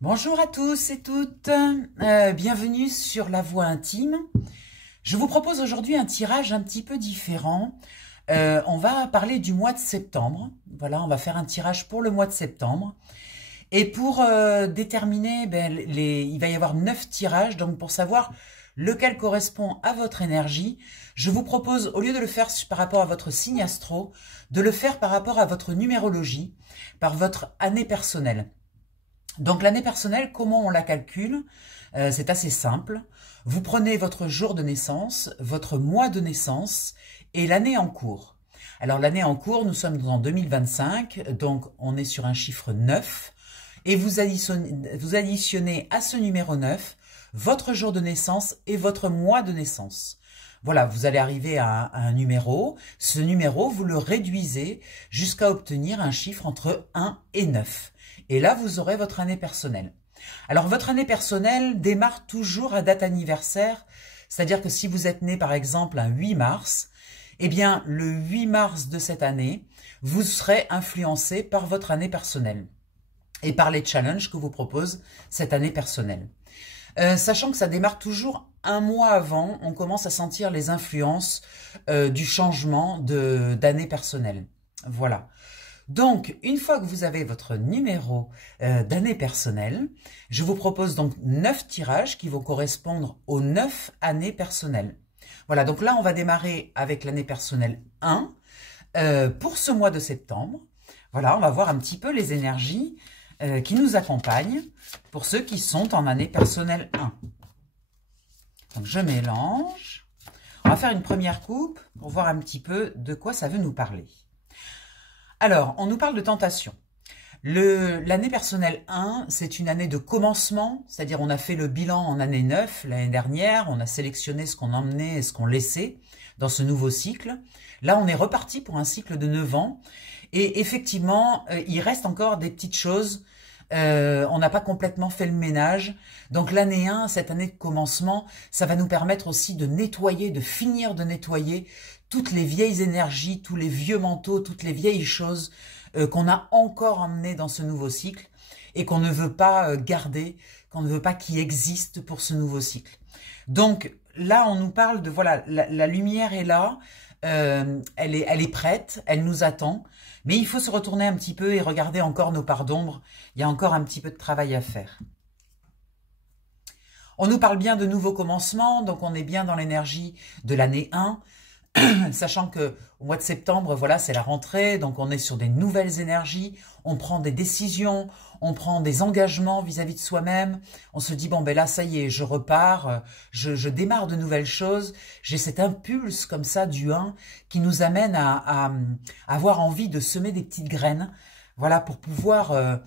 Bonjour à tous et toutes, bienvenue sur La Voix Intime. Je vous propose aujourd'hui un tirage un petit peu différent. On va parler du mois de septembre. Voilà, on va faire un tirage pour le mois de septembre. Et pour déterminer, il va y avoir 9 tirages, donc pour savoir lequel correspond à votre énergie, je vous propose, au lieu de le faire par rapport à votre signe astro, de le faire par rapport à votre numérologie, par votre année personnelle. Donc l'année personnelle, comment on la calcule? C'est assez simple. Vous prenez votre jour de naissance, votre mois de naissance et l'année en cours. Alors l'année en cours, nous sommes en 2025, donc on est sur un chiffre 9. Et vous additionnez à ce numéro 9 votre jour de naissance et votre mois de naissance. Voilà, vous allez arriver à un numéro. Ce numéro, vous le réduisez jusqu'à obtenir un chiffre entre 1 et 9. Et là, vous aurez votre année personnelle. Alors, votre année personnelle démarre toujours à date anniversaire. C'est-à-dire que si vous êtes né, par exemple, un 8 mars, eh bien, le 8 mars de cette année, vous serez influencé par votre année personnelle et par les challenges que vous propose cette année personnelle. Sachant que ça démarre toujours un mois avant, on commence à sentir les influences du changement d'année personnelle. Voilà. Donc, une fois que vous avez votre numéro d'année personnelle, je vous propose donc 9 tirages qui vont correspondre aux 9 années personnelles. Voilà, donc là, on va démarrer avec l'année personnelle 1 pour ce mois de septembre. Voilà, on va voir un petit peu les énergies qui nous accompagnent pour ceux qui sont en année personnelle 1. Donc, je mélange. On va faire une première coupe pour voir un petit peu de quoi ça veut nous parler. Alors, on nous parle de tentation. L'année personnelle 1, c'est une année de commencement, c'est-à-dire on a fait le bilan en année 9 l'année dernière, on a sélectionné ce qu'on emmenait et ce qu'on laissait dans ce nouveau cycle. Là, on est reparti pour un cycle de 9 ans et effectivement, il reste encore des petites choses. On n'a pas complètement fait le ménage. Donc l'année 1, cette année de commencement, ça va nous permettre aussi de nettoyer, de finir de nettoyer toutes les vieilles énergies, tous les vieux manteaux, toutes les vieilles choses qu'on a encore emmenées dans ce nouveau cycle et qu'on ne veut pas garder, qu'on ne veut pas qui existent pour ce nouveau cycle. Donc là, on nous parle de, voilà, la lumière est là, elle est prête, elle nous attend, mais il faut se retourner un petit peu et regarder encore nos parts d'ombre. Il y a encore un petit peu de travail à faire. On nous parle bien de nouveaux commencements, donc on est bien dans l'énergie de l'année 1, sachant que au mois de septembre, voilà, c'est la rentrée, donc on est sur des nouvelles énergies, on prend des décisions, on prend des engagements vis-à-vis de soi-même, on se dit, bon, ben là, ça y est, je repars, je démarre de nouvelles choses, j'ai cet impulse comme ça du 1 qui nous amène à avoir envie de semer des petites graines, voilà, pour pouvoir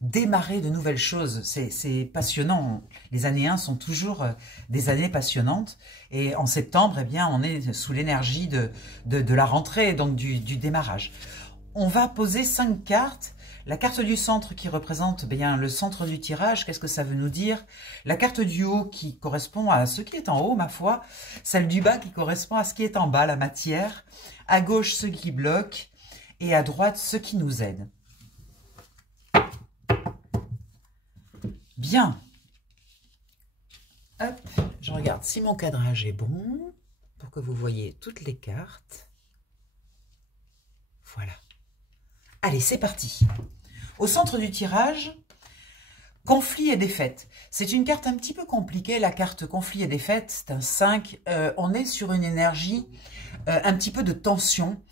démarrer de nouvelles choses. C'est passionnant. Les années 1 sont toujours des années passionnantes. Et en septembre, eh bien, on est sous l'énergie de la rentrée, donc du démarrage. On va poser 5 cartes. La carte du centre qui représente bien le centre du tirage, qu'est-ce que ça veut nous dire? La carte du haut qui correspond à ce qui est en haut, ma foi. Celle du bas qui correspond à ce qui est en bas, la matière. À gauche, ce qui bloque. Et à droite, ce qui nous aide. Bien. Hop, je regarde si mon cadrage est bon, pour que vous voyez toutes les cartes. Voilà. Allez, c'est parti. Au centre du tirage, conflit et défaite. C'est une carte un petit peu compliquée, la carte conflit et défaite, c'est un 5. On est sur une énergie un petit peu de tension.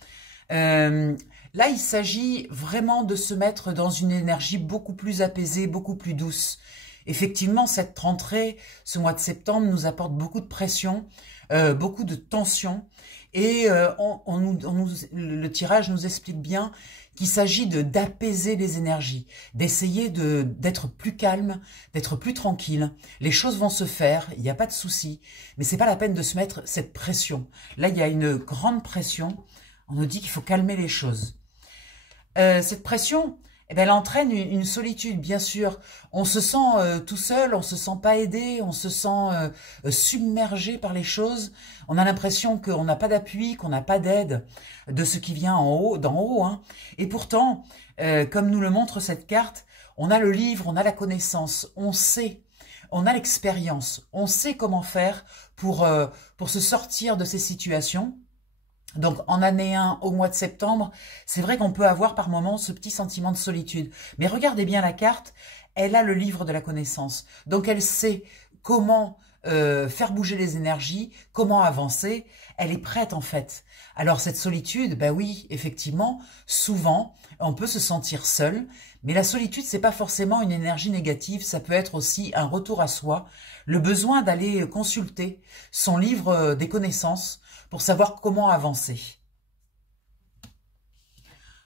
Là, il s'agit vraiment de se mettre dans une énergie beaucoup plus apaisée, beaucoup plus douce. Effectivement, cette rentrée, ce mois de septembre, nous apporte beaucoup de pression, beaucoup de tension. Et le tirage nous explique bien qu'il s'agit d'apaiser les énergies, d'essayer d'être plus calme, d'être plus tranquille. Les choses vont se faire, il n'y a pas de souci, mais c'est pas la peine de se mettre cette pression. Là, il y a une grande pression. On nous dit qu'il faut calmer les choses. Cette pression, eh ben, elle entraîne une solitude, bien sûr. On se sent tout seul, on se sent pas aidé, on se sent submergé par les choses. On a l'impression qu'on n'a pas d'appui, qu'on n'a pas d'aide de ce qui vient en haut, d'en haut, hein. Et pourtant, comme nous le montre cette carte, on a le livre, on a la connaissance, on sait, on a l'expérience, on sait comment faire pour se sortir de ces situations. Donc, en année 1, au mois de septembre, c'est vrai qu'on peut avoir par moments ce petit sentiment de solitude. Mais regardez bien la carte, elle a le livre de la connaissance. Donc, elle sait comment faire bouger les énergies, comment avancer. Elle est prête, en fait. Alors, cette solitude, ben oui, effectivement, souvent, on peut se sentir seul. Mais la solitude, c'est pas forcément une énergie négative. Ça peut être aussi un retour à soi, le besoin d'aller consulter son livre des connaissances, pour savoir comment avancer.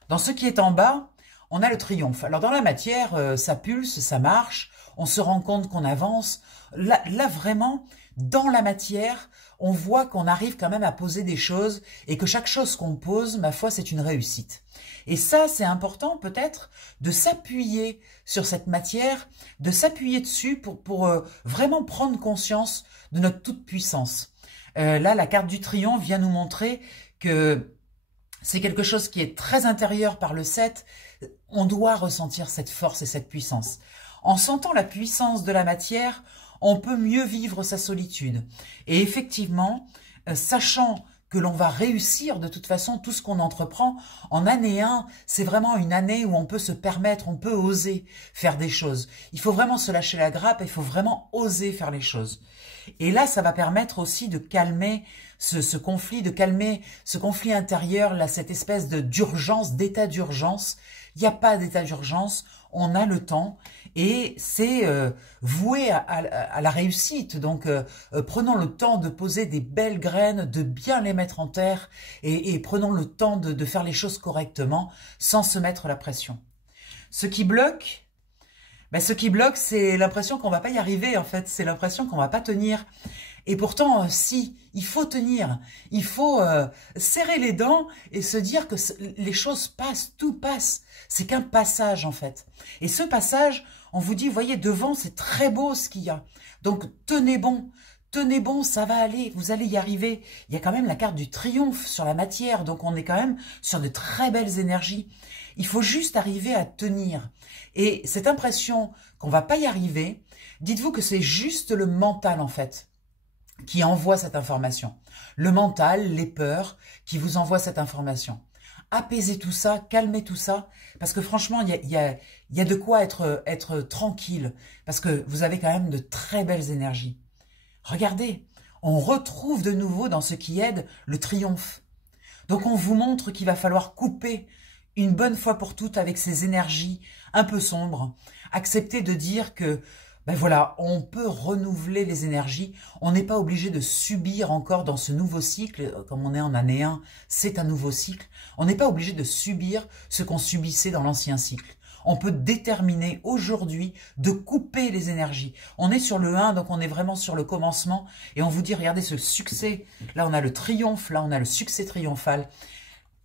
Dans ce qui est en bas, on a le triomphe. Alors dans la matière, ça pulse, ça marche, on se rend compte qu'on avance. Là vraiment, dans la matière, on voit qu'on arrive quand même à poser des choses et que chaque chose qu'on pose, ma foi, c'est une réussite. Et ça, c'est important peut-être de s'appuyer sur cette matière, de s'appuyer dessus pour vraiment prendre conscience de notre toute-puissance. Là, la carte du triomphe vient nous montrer que c'est quelque chose qui est très intérieur par le 7. On doit ressentir cette force et cette puissance. En sentant la puissance de la matière, on peut mieux vivre sa solitude. Et effectivement, sachant que l'on va réussir de toute façon tout ce qu'on entreprend, en année 1, c'est vraiment une année où on peut se permettre, on peut oser faire des choses. Il faut vraiment se lâcher la grappe, il faut vraiment oser faire les choses. Et là, ça va permettre aussi de calmer ce conflit, de calmer ce conflit intérieur, là, cette espèce d'urgence, d'état d'urgence. Il n'y a pas d'état d'urgence, on a le temps et c'est voué à la réussite. Donc, prenons le temps de poser des belles graines, de bien les mettre en terre et prenons le temps de faire les choses correctement sans se mettre la pression. Ce qui bloque, ben, ce qui bloque, c'est l'impression qu'on va pas y arriver, en fait. C'est l'impression qu'on va pas tenir. Et pourtant, si, il faut tenir. Il faut serrer les dents et se dire que les choses passent, tout passe. C'est qu'un passage, en fait. Et ce passage, on vous dit, voyez, devant, c'est très beau ce qu'il y a. Donc, tenez bon. Tenez bon, ça va aller, vous allez y arriver. Il y a quand même la carte du triomphe sur la matière, donc on est quand même sur de très belles énergies. Il faut juste arriver à tenir. Et cette impression qu'on va pas y arriver, dites-vous que c'est juste le mental en fait qui envoie cette information. Le mental, les peurs qui vous envoient cette information. Apaisez tout ça, calmez tout ça, parce que franchement, il y a de quoi être tranquille, parce que vous avez quand même de très belles énergies. Regardez, on retrouve de nouveau dans ce qui aide le triomphe. Donc on vous montre qu'il va falloir couper une bonne fois pour toutes avec ces énergies un peu sombres. Accepter de dire que, ben voilà, on peut renouveler les énergies. On n'est pas obligé de subir encore dans ce nouveau cycle. Comme on est en année 1, c'est un nouveau cycle. On n'est pas obligé de subir ce qu'on subissait dans l'ancien cycle. On peut déterminer aujourd'hui de couper les énergies. On est sur le 1, donc on est vraiment sur le commencement. Et on vous dit, regardez ce succès. Là, on a le triomphe. Là, on a le succès triomphal.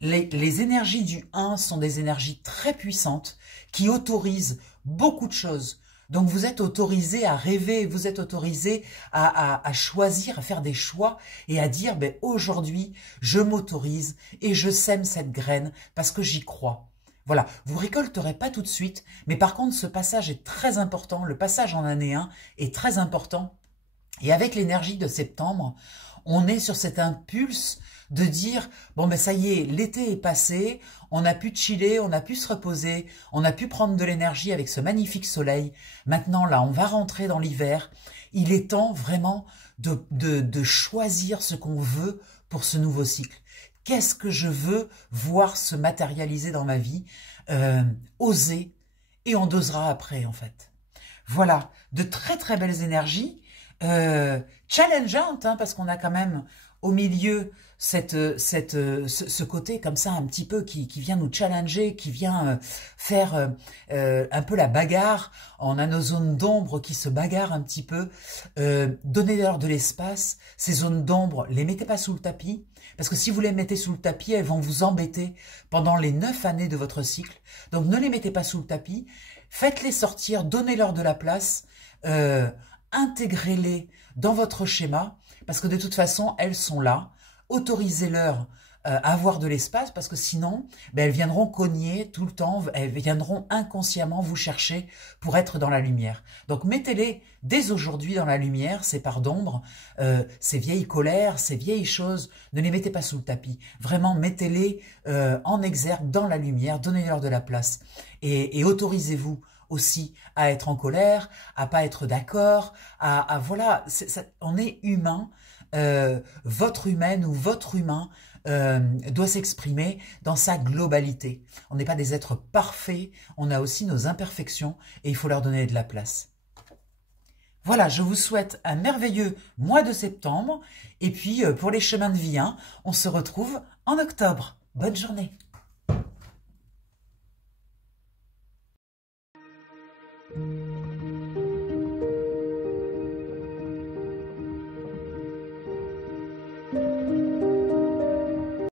Les énergies du 1 sont des énergies très puissantes qui autorisent beaucoup de choses. Donc, vous êtes autorisé à rêver, vous êtes autorisé à choisir, à faire des choix et à dire, ben, aujourd'hui, je m'autorise et je sème cette graine parce que j'y crois. Voilà, vous récolterez pas tout de suite, mais par contre, ce passage est très important. Le passage en année 1 est très important. Et avec l'énergie de septembre, on est sur cet impulse de dire, bon ben ça y est, l'été est passé, on a pu chiller, on a pu se reposer, on a pu prendre de l'énergie avec ce magnifique soleil. Maintenant là, on va rentrer dans l'hiver. Il est temps vraiment de choisir ce qu'on veut pour ce nouveau cycle. Qu'est-ce que je veux voir se matérialiser dans ma vie? Oser, et on dosera après en fait. Voilà, de très très belles énergies, challengeantes, hein, parce qu'on a quand même Au milieu, ce côté comme ça un petit peu qui vient nous challenger, qui vient faire un peu la bagarre. On a nos zones d'ombre qui se bagarrent un petit peu. Donnez-leur de l'espace. Ces zones d'ombre, les mettez pas sous le tapis. Parce que si vous les mettez sous le tapis, elles vont vous embêter pendant les 9 années de votre cycle. Donc ne les mettez pas sous le tapis. Faites-les sortir, donnez-leur de la place. Intégrez-les dans votre schéma. Parce que de toute façon, elles sont là. Autorisez-leur à avoir de l'espace parce que sinon, ben, elles viendront cogner tout le temps, elles viendront inconsciemment vous chercher pour être dans la lumière. Donc mettez-les dès aujourd'hui dans la lumière, ces parts d'ombre, ces vieilles colères, ces vieilles choses, ne les mettez pas sous le tapis. Vraiment, mettez-les en exergue dans la lumière, donnez-leur de la place et autorisez-vous aussi à être en colère, à pas être d'accord, voilà, on est humain. Votre humaine ou votre humain doit s'exprimer dans sa globalité. On n'est pas des êtres parfaits, on a aussi nos imperfections et il faut leur donner de la place. Voilà, je vous souhaite un merveilleux mois de septembre et puis pour les chemins de vie, hein, on se retrouve en octobre. Bonne journée.